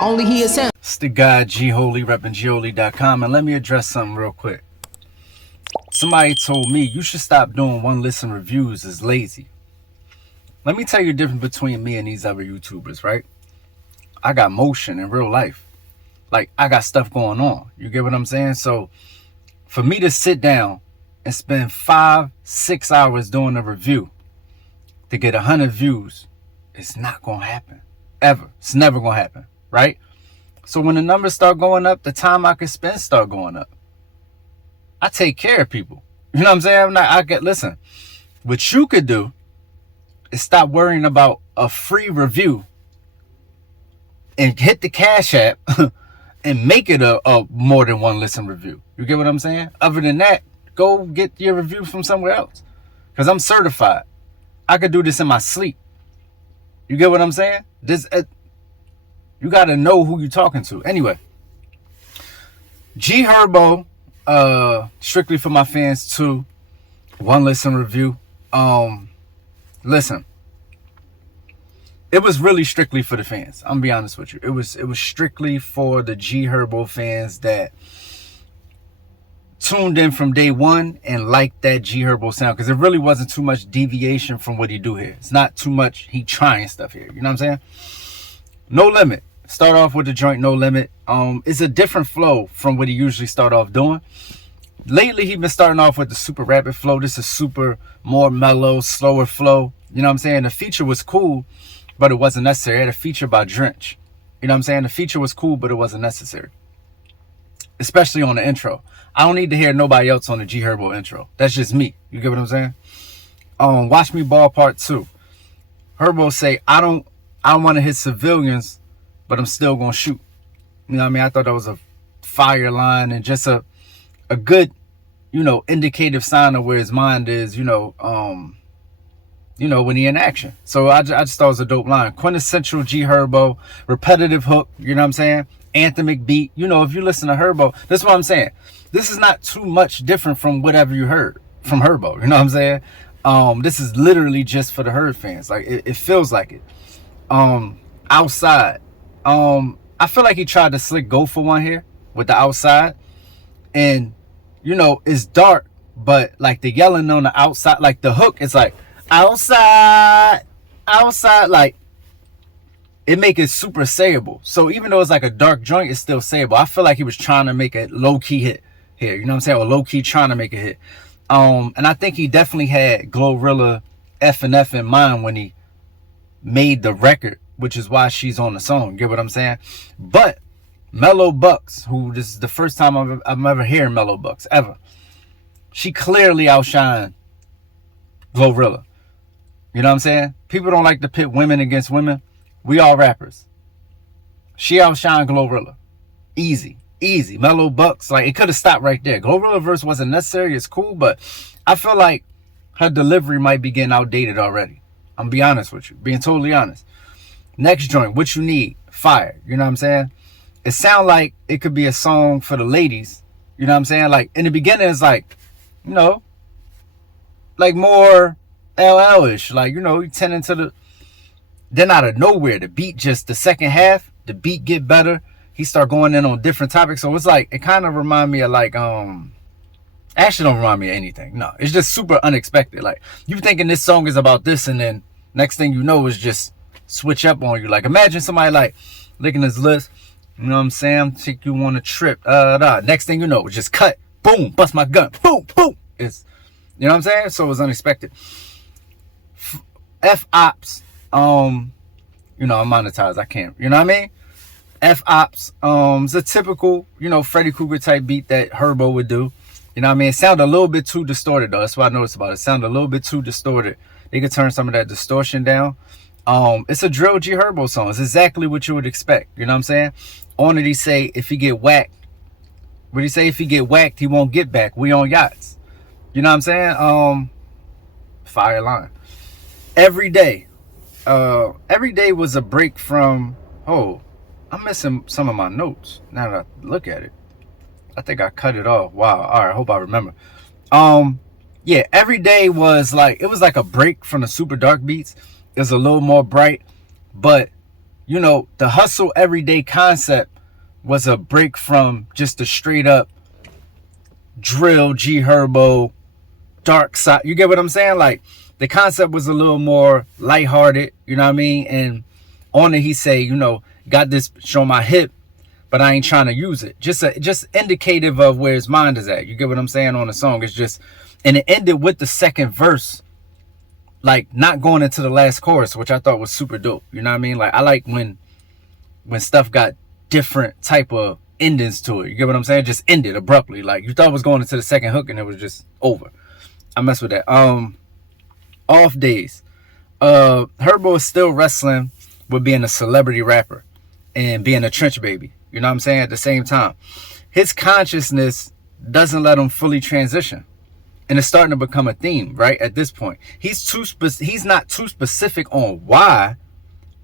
Only he is him. It's the guy G Holy repping Gholy.com, and let me address something real quick. Somebody told me you should stop doing one listen reviews, is lazy. Let me tell you the difference between me and these other YouTubers, right? I got motion in real life. Like, I got stuff going on. You get what I'm saying? So for me to sit down and spend 5-6 hours doing a review to get 100 views, it's not gonna happen ever. It's never gonna happen, right? So when the numbers start going up, the time I can spend start going up. I take care of people. You know what I'm saying? Listen, what you could do is stop worrying about a free review and hit the Cash App and make it a more than one listen review. You get what I'm saying? Other than that, go get your review from somewhere else. Because I'm certified. I could do this in my sleep. You get what I'm saying? You got to know who you're talking to. Anyway, G Herbo, strictly for my fans too. One listen review. Listen, it was really strictly for the fans. I'm gonna be honest with you. It was strictly for the G Herbo fans that tuned in from day one and liked that G Herbo sound, because it really wasn't too much deviation from what he do here. It's not too much he trying stuff here. You know what I'm saying? No Limit. Start off with the joint No Limit. It's a different flow from what he usually start off doing. Lately, he been starting off with the super rapid flow. This is super more mellow, slower flow. You know what I'm saying? The feature was cool, but it wasn't necessary. I had a feature by Drench. You know what I'm saying? The feature was cool, but it wasn't necessary. Especially on the intro. I don't need to hear nobody else on the G Herbo intro. That's just me. You get what I'm saying? Watch Me Ball Part 2. Herbo say, I don't want to hit civilians, but I'm still gonna shoot. You know what I mean? I thought that was a fire line and just a good, indicative sign of where his mind is, when he in action. So I just thought it was a dope line. Quintessential G Herbo, repetitive hook, you know what I'm saying? Anthemic beat. If you listen to Herbo, that's what I'm saying. This is not too much different from whatever you heard from Herbo. You know what I'm saying? This is literally just for the Herd fans. Like, it feels like it. Outside. I feel like he tried to slick go for one here with the outside. And, it's dark, but like the yelling on the outside, like the hook, it's like outside, like it make it super sayable. So even though it's like a dark joint, it's still sayable. I feel like he was trying to make a low-key hit here, you know what I'm saying? Or low-key trying to make a hit. And I think he definitely had Glorilla F&F in mind when he made the record, which is why she's on the song. Get what I'm saying? But Mellow Bucks, who this is the first time I'm ever hearing Mellow Bucks, ever. She clearly outshined Glorilla. You know what I'm saying? People don't like to pit women against women. We all rappers. She outshined Glorilla. Easy. Mellow Bucks, like, it could have stopped right there. Glorilla verse wasn't necessary. It's cool, but I feel like her delivery might be getting outdated already. I'm gonna be honest with you. Being totally honest. Next joint, What You Need, fire. You know what I'm saying? It sounds like it could be a song for the ladies. You know what I'm saying? Like, in the beginning, it's like, like more LL-ish. Like, you tend into the... Then out of nowhere, the beat just, the second half, the beat get better. He start going in on different topics. So it's like, it kind of remind me of like, actually don't remind me of anything. No, it's just super unexpected. Like, you thinking this song is about this, and then next thing you know is just switch up on you. Like, imagine somebody like licking his lips. You know what I'm saying? Take you on a trip. Next thing you know, it's just cut. Boom, bust my gun. Boom, boom. It's, you know what I'm saying? So it was unexpected. F-Ops. I'm monetized. I can't. You know what I mean? F-Ops. It's a typical, Freddy Krueger type beat that Herbo would do. You know what I mean? It sounded a little bit too distorted, though. That's what I noticed about it. It sounded a little bit too distorted. They could turn some of that distortion down. It's a drill G Herbo song. It's exactly what you would expect. You know what I'm saying? On it, he say, if he get whacked, what he say? If he get whacked, he won't get back. We on yachts. You know what I'm saying? Fire line. Every day was a break from... Oh, I'm missing some of my notes now that I look at it. I think I cut it off. Wow. All right. I hope I remember. Yeah, every day was like, it was like a break from the super dark beats. It was a little more bright, but you know, the hustle everyday concept was a break from just the straight up drill G Herbo dark side. You get what I'm saying? Like the concept was a little more lighthearted, you know what I mean? And on it he say, you know, got this show my hip, but I ain't trying to use it. Just indicative of where his mind is at. You get what I'm saying on the song? It's just, and it ended with the second verse, like not going into the last chorus, which I thought was super dope. You know what I mean? Like I like when stuff got different type of endings to it. You get what I'm saying? Just ended abruptly. Like you thought it was going into the second hook and it was just over. I mess with that. Off days. Herbo is still wrestling with being a celebrity rapper and being a trench baby. You know what I'm saying? At the same time, his consciousness doesn't let him fully transition. And it's starting to become a theme, right? At this point, he's not too specific on why,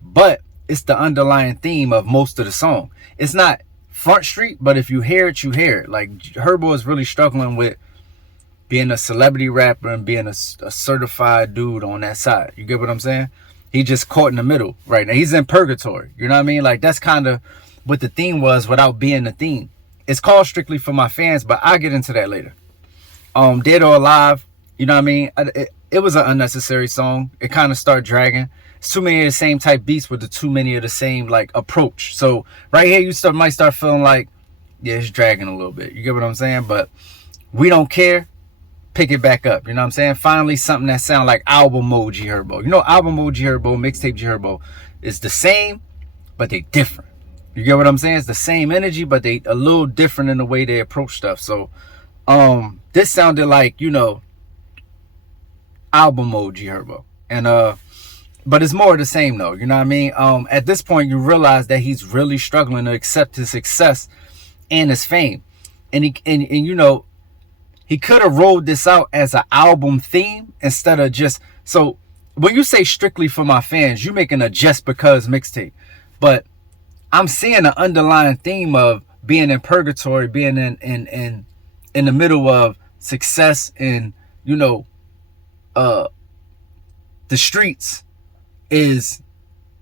but it's the underlying theme of most of the song. It's not Front Street, but if you hear it, you hear it. Like Herbo is really struggling with being a celebrity rapper and being a certified dude on that side. You get what I'm saying? He just caught in the middle right now. He's in purgatory. You know what I mean? Like that's kind of what the theme was without being the theme. It's called Strictly for My Fans, but I'll get into that later. Dead or Alive, you know what I mean? It was an unnecessary song. It kind of started dragging. It's too many of the same type beats with too many of the same like approach. So right here you might start feeling like, yeah, it's dragging a little bit. You get what I'm saying? But We Don't Care, pick it back up. You know what I'm saying? Finally something that sound like album mode G Herbo. You know, album mode G Herbo, mixtape G Herbo is the same, but they different. You get what I'm saying? It's the same energy, but they a little different in the way they approach stuff. So this sounded like, you know, album mode G Herbo. And but it's more of the same though, you know what I mean? At this point you realize that he's really struggling to accept his success and his fame. And you know, he could have rolled this out as an album theme instead of just, so when you say Strictly for My Fans, you making a just because mixtape. But I'm seeing an underlying theme of being in purgatory, being in the middle of success and, you know, the streets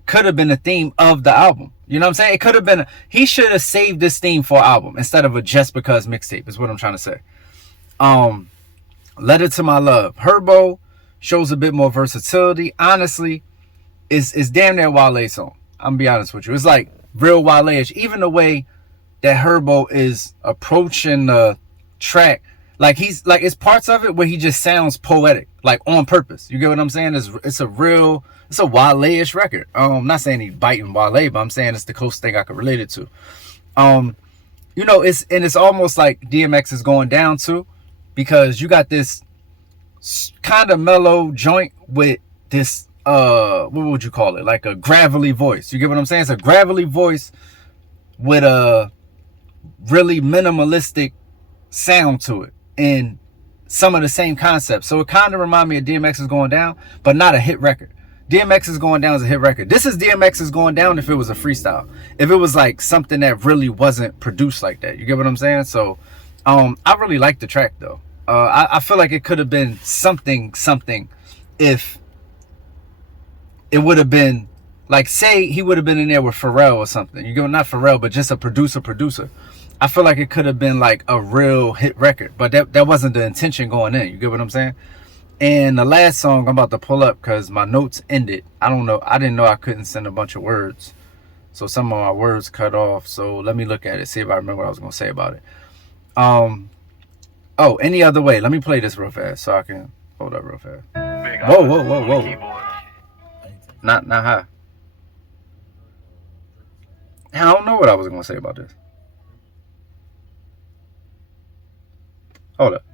could have been a theme of the album. You know what I'm saying? It could have been, he should have saved this theme for an album instead of a just because mixtape is what I'm trying to say. Letter to My Love. Herbo shows a bit more versatility. Honestly, it's damn near Wale's song. I'm gonna be honest with you. It's like real Wale-ish. Even the way that Herbo is approaching the track, like he's like, it's parts of it where he just sounds poetic, like on purpose. You get what I'm saying? It's a Wale-ish record. I'm not saying he's biting Wale, but I'm saying it's the closest thing I could relate it to. You know, it's almost like DMX is going down too, because you got this kind of mellow joint with this what would you call it, like a gravelly voice. You get what I'm saying? It's a gravelly voice with a really minimalistic sound to it and some of the same concepts. So it kind of reminds me of DMX is Going Down, but not a hit record. DMX is Going Down is a hit record. This is DMX is Going Down if it was a freestyle. If it was like something that really wasn't produced like that. You get what I'm saying? So I really like the track though. I feel like it could have been something if it would have been like, say he would have been in there with Pharrell or something. You go, not Pharrell, but just a producer. I feel like it could have been like a real hit record, but that wasn't the intention going in. You get what I'm saying? And the last song I'm about to pull up because my notes ended. I don't know. I didn't know I couldn't send a bunch of words. So some of my words cut off. So let me look at it, see if I remember what I was going to say about it. Oh, Any Other Way. Let me play this real fast so I can hold up real fast. Whoa. Not high. I don't know what I was going to say about this. Hold up.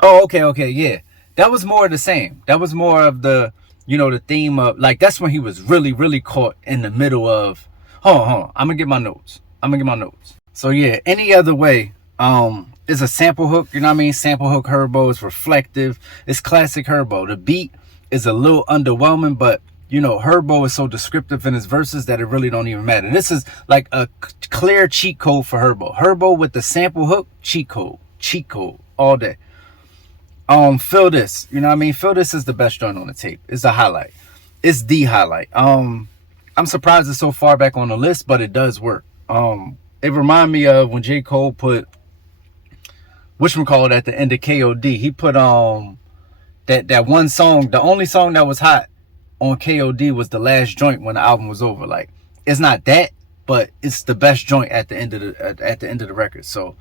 Oh, okay, yeah. That was more of the same. That was more of the, you know, the theme of, like, that's when he was really caught in the middle of, hold on. I'm going to get my notes. So, yeah, Any Other Way is a sample hook, you know what I mean? Sample hook Herbo is reflective. It's classic Herbo. The beat is a little underwhelming, but, you know, Herbo is so descriptive in his verses that it really don't even matter. This is like a clear cheat code for Herbo. Herbo with the sample hook, cheat code all day. Feel This. You know what I mean? Feel This is the best joint on the tape. It's a highlight. It's the highlight. I'm surprised it's so far back on the list, but it does work. It reminded me of when J. Cole put whatchamacallit at the end of KOD. He put that one song, the only song that was hot on KOD was the last joint when the album was over. Like, it's not that, but it's the best joint at the end of the record. So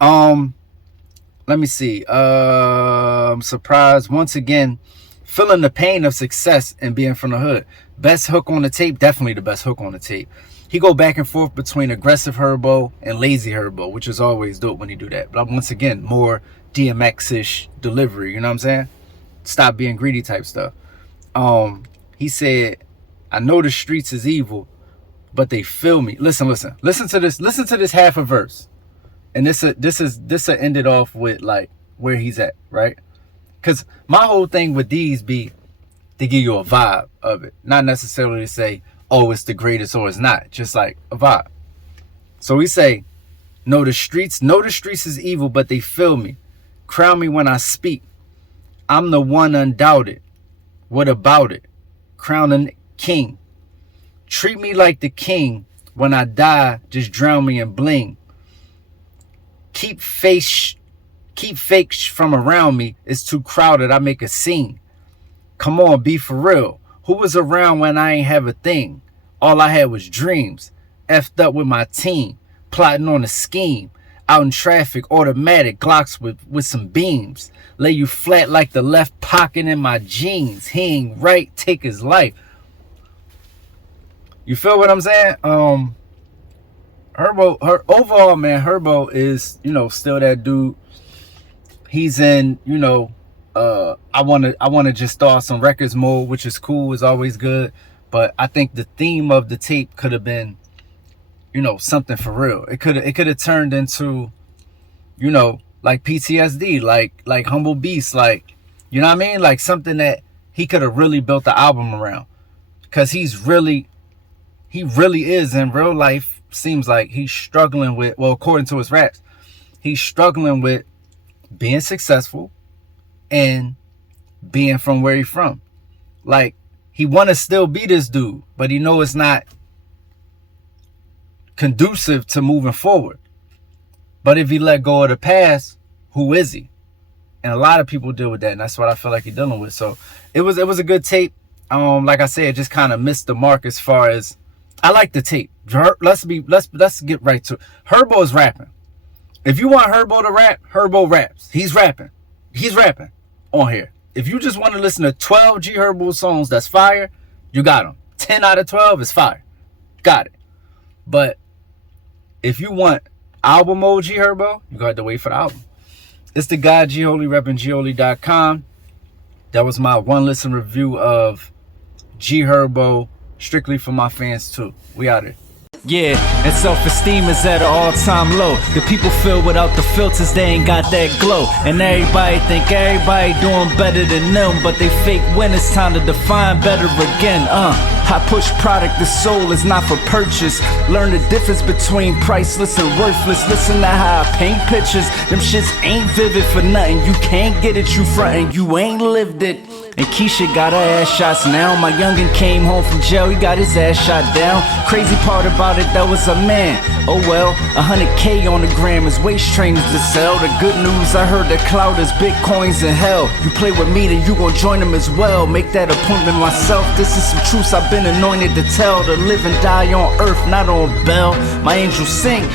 let me see. I'm surprised once again, feeling the pain of success and being from the hood. Best hook on the tape, definitely the best hook on the tape. He go back and forth between aggressive Herbo and lazy Herbo, which is always dope when he do that. But once again, more DMX-ish delivery, you know what I'm saying? Stop being greedy type stuff. He said, I know the streets is evil, but they feel me. Listen to this half a verse. And this ended off with like where he's at, right? Because my whole thing with these be to give you a vibe of it, not necessarily to say, oh, it's the greatest or it's not, just like a vibe. So we say, know the streets is evil, but they feel me. Crown me when I speak. I'm the one undoubted. What about it? Crown a king. Treat me like the king. When I die, just drown me in bling. Keep fakes from around me. It's too crowded. I make a scene. Come on, be for real. Who was around when I ain't have a thing? All I had was dreams. Effed up with my team. Plotting on a scheme. Out in traffic, automatic Glocks with some beams. Lay you flat like the left pocket in my jeans. He ain't right, take his life. You feel what I'm saying? Overall, man, Herbo is, still that dude. He's in, I wanna just start some records mode, which is cool, is always good. But I think the theme of the tape could have been, something for real. It could have turned into, like PTSD, like Humble Beast, like, you know what I mean? Like something that he could have really built the album around. Cause he really is in real life. Seems like he's struggling with, well, according to his raps, he's struggling with being successful and being from where he's from. Like, he want to still be this dude, but he know it's not conducive to moving forward. But if he let go of the past, who is he? And a lot of people deal with that, and that's what I feel like he's dealing with. So it was a good tape. Like I said, it just kind of missed the mark as far as, I like the tape. Let's get right to it. Herbo is rapping. If you want Herbo to rap, Herbo raps. He's rapping on here. If you just want to listen to 12 G Herbo songs that's fire, you got them. 10 out of 12 is fire. Got it. But if you want album mode G Herbo, you got to wait for the album. It's the guy G Holy repping gholy.com. That was my one listen review of G Herbo, strictly for my fans too. We out here. Yeah, and self-esteem is at an all-time low. The people feel without the filters, they ain't got that glow. And everybody think everybody doing better than them, but they fake when it's time to define better again. I push product, the soul is not for purchase. Learn the difference between priceless and worthless. Listen to how I paint pictures. Them shits ain't vivid for nothing. You can't get it, you frontin', you ain't lived it. And Keisha got her ass shots now. My youngin' came home from jail, he got his ass shot down. Crazy part about it, that was a man. Oh well, 100K on the gram is waist trainers to sell. The good news, I heard that cloud is bitcoins in hell. You play with me, then you gon' join them as well. Make that appointment myself, this is some truths I've been anointed to tell. To live and die on earth, not on Bell. My angels sing.